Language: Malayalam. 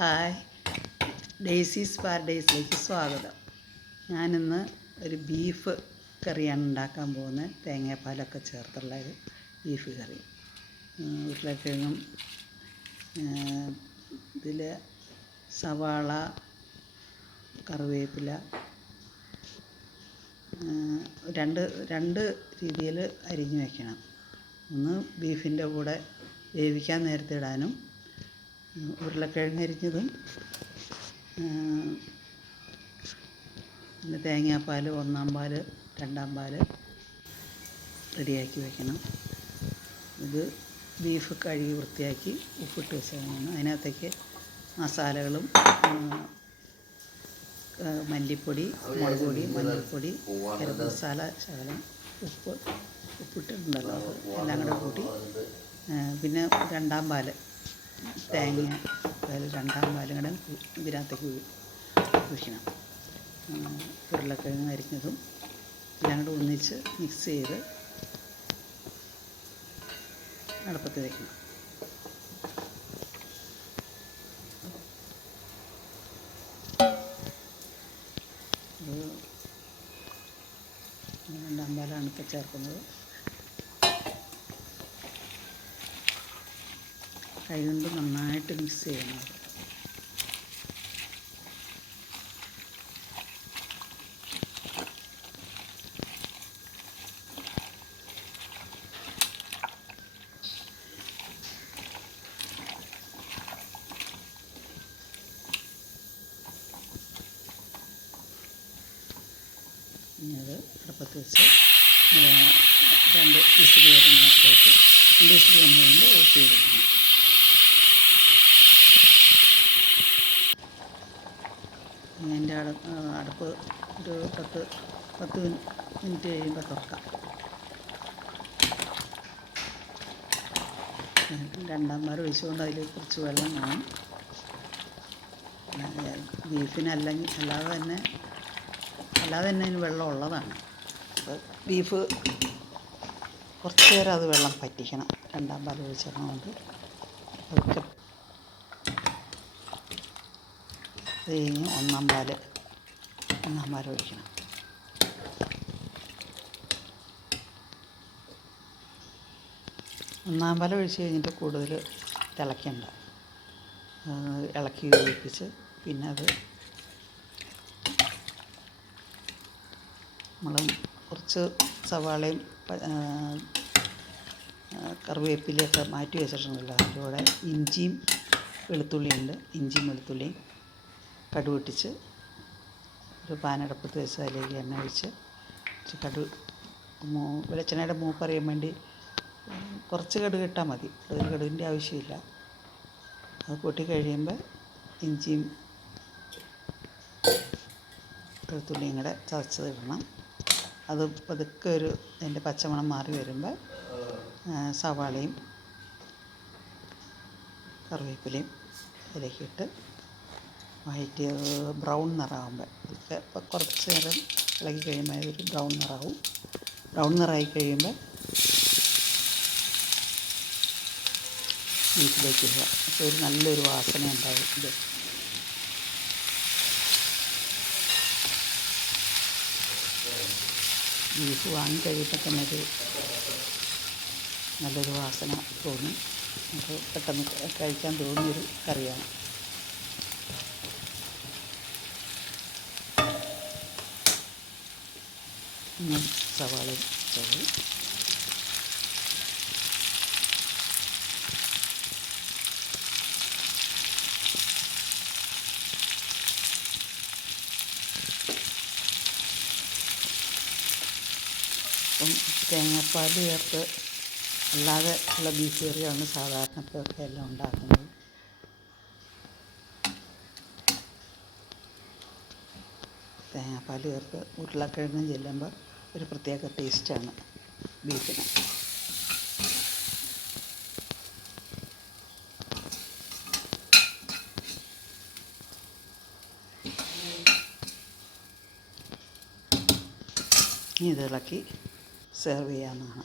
ഹായ്, ഡെയ്സീസ് പാരഡൈസിലേക്ക് സ്വാഗതം. ഞാനിന്ന് ഒരു ബീഫ് കറിയാണ് ഉണ്ടാക്കാൻ പോകുന്നത്. തേങ്ങാപ്പാലൊക്കെ ചേർത്തുള്ള ഒരു ബീഫ് കറി. ഉരുളക്കിഴങ്ങും ഇതിൽ സവാള, കറിവേപ്പില രണ്ട് രീതിയിൽ അരിഞ്ഞ് വയ്ക്കണം. ഒന്ന് ബീഫിൻ്റെ കൂടെ വേവിക്കാൻ നേരത്തെ ഇടാനും, ഉരുളക്കിഴങ്ങ് അരിഞ്ഞതും പിന്നെ തേങ്ങാപ്പാൽ, ഒന്നാം പാൽ, രണ്ടാം പാൽ റെഡിയാക്കി വയ്ക്കണം. ഇത് ബീഫ് കഴുകി വൃത്തിയാക്കി ഉപ്പിട്ട് വെച്ചതാണ്. അതിനകത്തേക്ക് മസാലകളും മല്ലിപ്പൊടി, മുളക് പൊടി, മഞ്ഞൾപ്പൊടി, ഗരം മസാല, ശകലം ഉപ്പിട്ടിട്ടുണ്ടല്ലോ, അത് എല്ലാം കൂടെ കൂട്ടി, പിന്നെ രണ്ടാം പാൽ, തേങ്ങ പാൽ, രണ്ടാം പാലും കൂടെ ഇതിനകത്തേക്ക് ഒഴിക്കണം. ഉരുളക്കിഴങ്ങ് അരിഞ്ഞതും എല്ലാം കൂടെ ഒന്നിച്ച് മിക്സ് ചെയ്ത് അടുപ്പത്ത് വയ്ക്കണം. രണ്ടാം പാലാണ് ഇപ്പോൾ ചേർക്കുന്നത്. കൈ കൊണ്ട് നന്നായിട്ട് മിക്സ് ചെയ്യണം. ഇനി അത് അടുപ്പത്ത് വെച്ച് 2 വിസിൽ വരുന്നപ്പോഴേക്ക് 2 വിസിൽ വന്നു കഴിയുമ്പോൾ ഓഫ് ചെയ്ത് വെക്കണം. എൻ്റെ അടുപ്പ് ഒരു 10 മിനിറ്റ് കഴിയുമ്പോൾ തുറക്കാം. രണ്ടാം പാൽ ഒഴിച്ചുകൊണ്ട് അതിൽ കുറച്ച് വെള്ളം കാണും. അല്ലാതെ തന്നെ അതിന് വെള്ളം ഉള്ളതാണ്. അപ്പോൾ ബീഫ് കുറച്ച് നേരം അത് വെള്ളം പറ്റിക്കണം. രണ്ടാം പാൽ ഒഴിച്ചതുകൊണ്ട് അതൊക്കെ അത് കഴിഞ്ഞ് ഒന്നാം പാൽ ഒഴിക്കണം. ഒന്നാം പാൽ ഒഴിച്ച് കഴിഞ്ഞിട്ട് കൂടുതൽ തിളയ്ക്കണ്ട, ഇളക്കി യോജിപ്പിച്ച് പിന്നെ അത് നമ്മൾ കുറച്ച് സവാളയും കറിവേപ്പിലയൊക്കെ മാറ്റി വെച്ചിട്ടുണ്ടല്ലോ, അതിൻ്റെ കൂടെ ഇഞ്ചിയും വെളുത്തുള്ളിയും കടുക് പൊട്ടിച്ച് ഒരു പാനടുപ്പത്ത് വെച്ച് അതിലേക്ക് എണ്ണ ഒഴിച്ച് വെളിച്ചെണ്ണയുടെ മൂപ്പറിയാൻ വേണ്ടി കുറച്ച് കടുക് ഇട്ടാൽ മതി. കടുകിൻ്റെ ആവശ്യമില്ല. അത് പൊട്ടി കഴിയുമ്പോൾ ഇഞ്ചിയും വെളുത്തുള്ളിയും കൂടെ ചതച്ചത് ഇടണം. അത് പതുക്കെ അതിൻ്റെ പച്ചമണം മാറി വരുമ്പോൾ സവാളയും കറിവേപ്പിലയും അതിലേക്ക് ഇട്ട് വഴറ്റി ബ്രൗൺ നിറമാകുമ്പോൾ ഇപ്പോൾ കുറച്ച് നേരം ഇളകി കഴിയുമ്പോൾ അതൊരു ബ്രൗൺ നിറമായി കഴിയുമ്പോൾ ബീഫിലേക്ക് ഇടുക. അപ്പോൾ ഒരു നല്ലൊരു വാസന ഉണ്ടാവും. ഇത് ബീഫ് വാങ്ങിക്കഴിയുമ്പോൾ തന്നെ നല്ലൊരു വാസന തോന്നും. നമുക്ക് പെട്ടെന്ന് കഴിക്കാൻ തോന്നിയൊരു കറിയാണ്. സവാളയും ചേർത്ത് തേങ്ങാപ്പാൽ ചേർത്ത് അല്ലാതെ ഉള്ള ബീഫ് കറിയാണ് സാധാരണ ഇപ്പോൾ എല്ലാം ഉണ്ടാക്കുന്നത്. തേങ്ങാപ്പാൽ ചേർത്ത് ഉരുളക്കിഴങ്ങും ചെല്ലുമ്പോൾ ഒരു പ്രത്യേക ടേസ്റ്റാണ് ബീഫിന്. ഇനി ഇതിളക്കി സെർവ് ചെയ്യാവുന്നതാണ്.